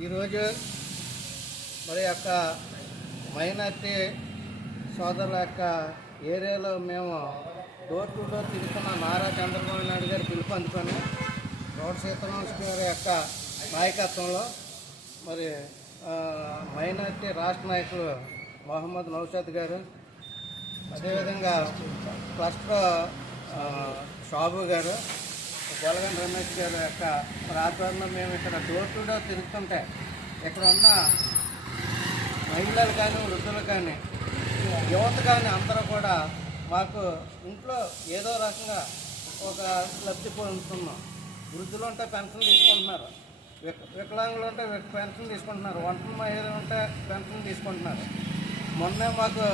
ఈరోజు మరి యొక్క మైనార్టీ సోదరుల యొక్క ఏరియాలో మేము డోర్ టు డోర్ తిరుగుతున్న నారా చంద్రబాబు నాయుడు గారి పిలుపు అందుకొని రోడ్ సీతారామస్ గారి యొక్క నాయకత్వంలో మరి మైనార్టీ రాష్ట్ర నాయకులు మొహమ్మద్ నౌషద్ గారు అదేవిధంగా క్లస్టర్ షాబు గారు జలగన్ రమేష్ గారి యొక్క మరి ఆధ్వర్యంలో మేము ఇక్కడ డోర్ టు డోర్ తిరుగుతుంటే ఇక్కడ ఉన్న మహిళలు కానీ వృద్ధులు కానీ యువత కానీ అందరూ కూడా మాకు ఇంట్లో ఏదో రకంగా ఒక లబ్ధి పొందుతున్నాం. వృద్ధులు ఉంటే పెన్షన్ తీసుకుంటున్నారు. విక వికలాంగులు ఉంటే పెన్షన్ తీసుకుంటున్నారు. ఒంటరి మహిళలు ఉంటే పెన్షన్ తీసుకుంటున్నారు. మొన్నే మాకు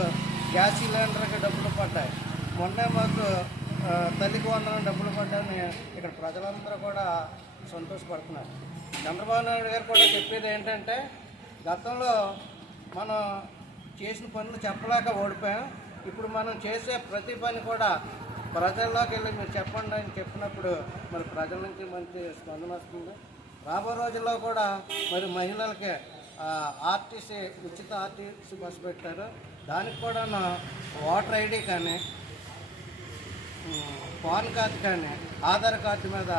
గ్యాస్ సిలిండర్కి డబ్బులు పడ్డాయి. మొన్నే మాకు తల్లికి వందనం డబ్బులు పడ్డాన్ని ఇక్కడ ప్రజలందరూ కూడా సంతోషపడుతున్నారు. చంద్రబాబు నాయుడు గారు కూడా చెప్పేది ఏంటంటే గతంలో మనం చేసిన పనులు చెప్పలేక ఓడిపోయాం. ఇప్పుడు మనం చేసే ప్రతి పని కూడా ప్రజల్లోకి వెళ్ళి మీరు చెప్పండి అని చెప్పినప్పుడు మరి ప్రజల నుంచి మంచి స్పందన వస్తుంది. రాబో రోజుల్లో కూడా మరి మహిళలకి ఆర్టీసీ ఉచిత ఆర్టీసీ బస్సు పెట్టారు. దానికి కూడా ఓటర్ ఐడి కానీ పాన్ కార్డు కానీ ఆధార్ కార్డు మీద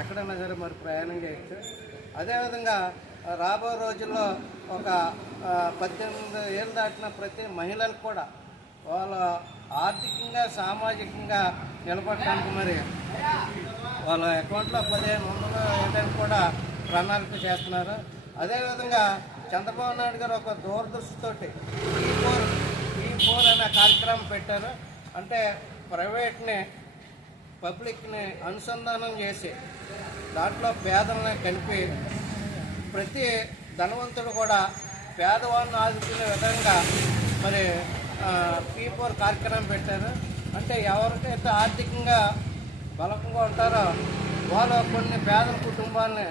ఎక్కడైనా సరే మరి ప్రయాణం చేయొచ్చు. అదేవిధంగా రాబో రోజుల్లో ఒక పద్దెనిమిది ఏళ్ళు దాటిన ప్రతి మహిళలు కూడా వాళ్ళ ఆర్థికంగా సామాజికంగా నిలబడటానికి మరి వాళ్ళ అకౌంట్లో పదిహేను వందలు వేయడానికి కూడా ప్రణాళిక చేస్తున్నారు. అదేవిధంగా చంద్రబాబు నాయుడు గారు ఒక దూరదృష్టితోటి ఈ ఫోర్ ఈ ఫోర్ అనే కార్యక్రమం పెట్టారు. అంటే ప్రైవేట్ని పబ్లిక్ని అనుసంధానం చేసి దాంట్లో పేదలను కలిపి ప్రతి ధనవంతుడు కూడా పేదవాళ్ళని ఆదుకునే విధంగా మరి పీ ఫోర్ కార్యక్రమం పెట్టారు. అంటే ఎవరికైతే ఆర్థికంగా బలంగా ఉంటారో వాళ్ళు కొన్ని పేద కుటుంబాలని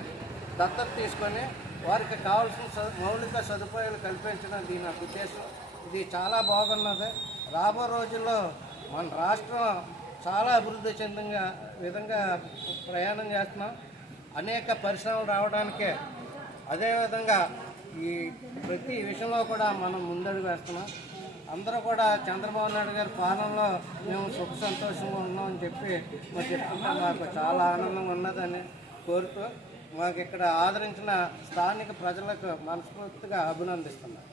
దత్తత తీసుకొని వారికి కావాల్సిన మౌలిక సదుపాయాలు కల్పించడం దీని యొక్క ఉద్దేశం. ఇది చాలా బాగున్నది. రాబో రోజుల్లో మన రాష్ట్రం చాలా అభివృద్ధి చెందిన విధంగా ప్రయాణం చేస్తున్నాం. అనేక పరిశ్రమలు రావడానికే అదేవిధంగా ఈ ప్రతి విషయంలో కూడా మనం ముందడుగు వేస్తున్నాం. అందరూ కూడా చంద్రబాబు నాయుడు గారి పాలనలో మేము సుఖ సంతోషంగా ఉన్నామని చెప్పి మరి చెప్తున్నాం మాకు చాలా ఆనందంగా ఉన్నదని కోరుతూ మాకు ఇక్కడ ఆదరించిన స్థానిక ప్రజలకు మనస్ఫూర్తిగా అభినందిస్తున్నాం.